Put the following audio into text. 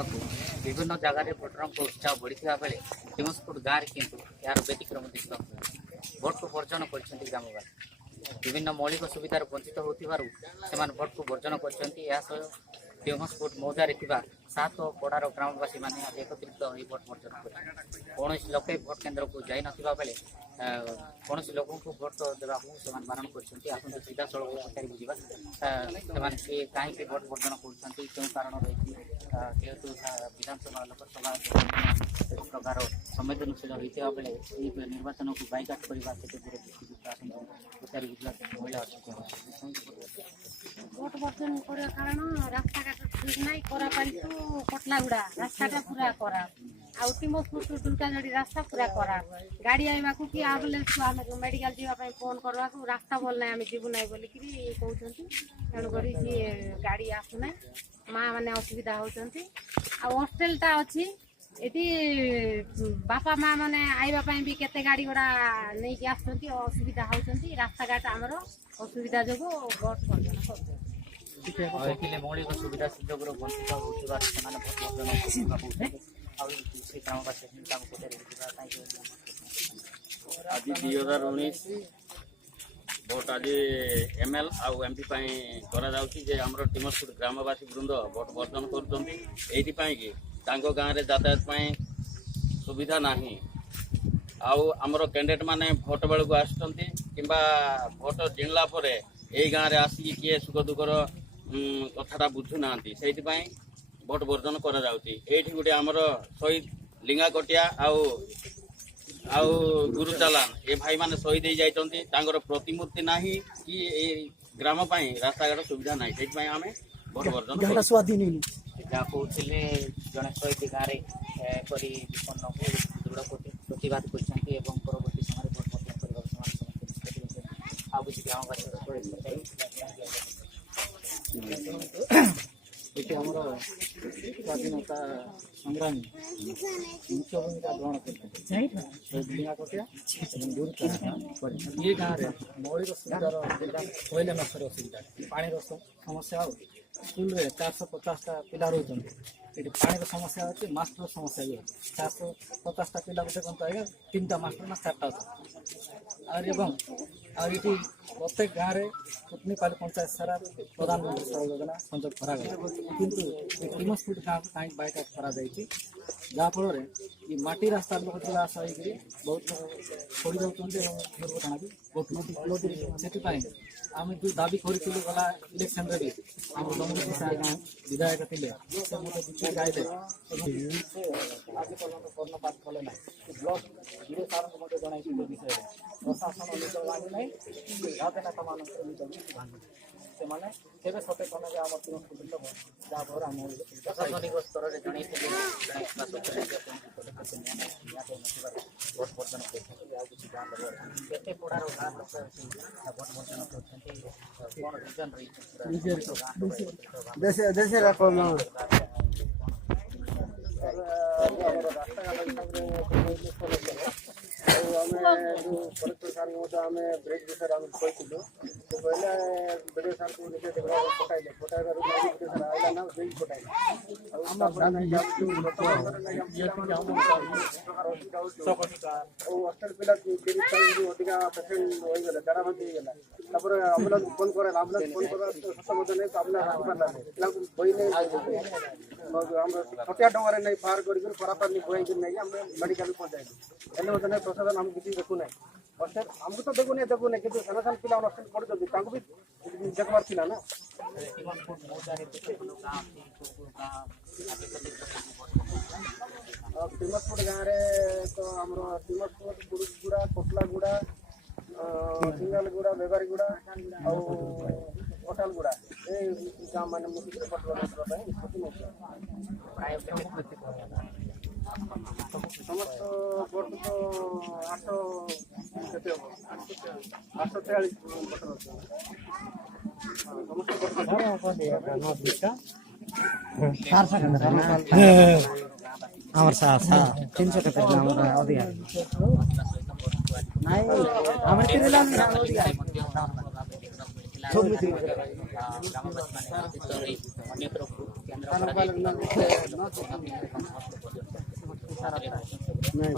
विभिन्न जगार भोटर उत्साह बढ़िया बेले टिमसपुर गाँव में किंतु यार व्यतिक्रम देखा भोट को वर्जन कर ग्रामवासी विभिन्न मौलिक सुविधार वंचित होते भोट को वर्जन कर टिमसपुर मौजारे 7 पड़ार ग्रामवासी मैंने आज एकत्रित भोट वर्जन कर कौन लोके भोट केन्द्र को जाई नथिबा बेले कौन लोक को भोट देवाक बारण कर सीधा सड़क पचारि बुझा से कहीं भोट वर्जन कर कारण रही जेहेतु विधानसभा लोकसभा प्रकार संवेदनशील होता बेले निर्वाचन को बाइकाट करने पचारि बुझा महिला भोट वर्जन कर कारण रास्ता घाट ठीक नहीं करा कटलागुड़ा रास्ता पूरा करा आउ टिमसपुर टू टुलकाजड़ी रास्ता पूरा करा गाड़ी आइबा कि आम्बुलेंस को आम मेडिकल जावाई फोन करवा रास्ता भल ना आम जीवु ना बोलिक कहते तेणुक सी गाड़ी आसुना माँ मैंने असुविधा होती हॉस्टेलटा अच्छी ये बापा माँ मैंने आइबापी भी केते गाड़ी घोड़ा नहीं असुविधा होती रास्ता घाट आमर असुविधा जो भोट वर्जन कर मौलिक सुविधा सुजोग वंचित आज 2019 भोट आज एमएल आउ एमपी कर टिमसपुर ग्रामवासी वृंद भोट वर्जन कर गाँव में यातायात सुविधा नहीं आमर कैंडिडेट माने भोट बेलू आसुँचा भोट जिणला यही गाँव में आसिक किए सुख दुखर कथा बुझुना से भोट वर्जन कर गोटे आमर शहीद लिंगा कटिया आउ गुरु चालान ये भाई माने शहीद हो जाइए प्रतिमूर्ति ना कि ग्राम रास्ता घाट सुविधा ना से आम भोट वर्जन जहाँ कहते जड़े शहीद गाँव में विपन्न दृढ़ प्रतिवाद करवर्ती समय भोट वर्जन करने किसी ग्रामवासी ये आम स्वाधीनता संग्रामी मुख्य भूमिका ग्रहण करटिया ये गाँव में मौलिक सुविधार पहले नष्ट असुविधा पानी समस्या स्कूल 450टा पिला रोचन ये पानी समस्या अच्छे मास्टर समस्या भी 450टा पिला देखते आज्ञा 3टा मास्टर ना 4टा और ये प्रत्येक गाँव में पुतनीपाली पंचायत सारा प्रधानमंत्री सड़क योजना संयोग करागला किंतु टिमसपुर गाँव को कहीं बाइकाट कराफल ये माटी रास्ता लोक जा आशा बहुत छोड़ जाते दुर्घटना भी बहुत से आम जो दाबी करूँ गला इलेक्शन भी आम जमुना विधायक थे मत गाइले आज पर्यटन कर्णपात कले ना ब्लक डीओ सार जन विषय प्रशासन निज भांगी ना राजनेता मान से केवे सचेतन आम टिमसपुर जहाँफल आम प्रशासनिक स्तर में जन भोट वर्जन कर गाँव पड़ार गाँव लोग भोट वर्जन कर कलेक्टर सार आम ब्रेक विषय आम कहूँ तो कहले वीडियो सार को निजे पठाइले पठाइबार आइला ना ब्रेक हस्टेल पिला अधिका पेसेंट होगले झाड़ा बांति होगला आम्बुलांस फोन कर आम्बुलांस फोन कर सत नहीं आम्बुलांस आसपारा बही नहीं छटिया डंगार नहीं पार कर परापार नहीं बही नहीं आम मेडिकल पहुँचाइलु हेल्ले नहीं प्रशासन आमको किसी देखुना हस्टेल आमको तो देखुना कि साना साना पिला हस्टेल पढ़ुच्च भी देखबार थी ना टिमसपुर गाँव में तो आम टिमसपुर गुरुगुड़ा कोटलागुड़ा सिंगलगुड़ा बेबारीगुड़ा और कोटालगुड़ा ये गाँव मैंने मुझे समस्त भोट तो 843 আমার সাথে 300 টাকা আমরা অধিকার নাই আমরা দিলাম না অধিকার अन्य केन्द्र କରାଯାଇଥିଲା। ନାଇଁ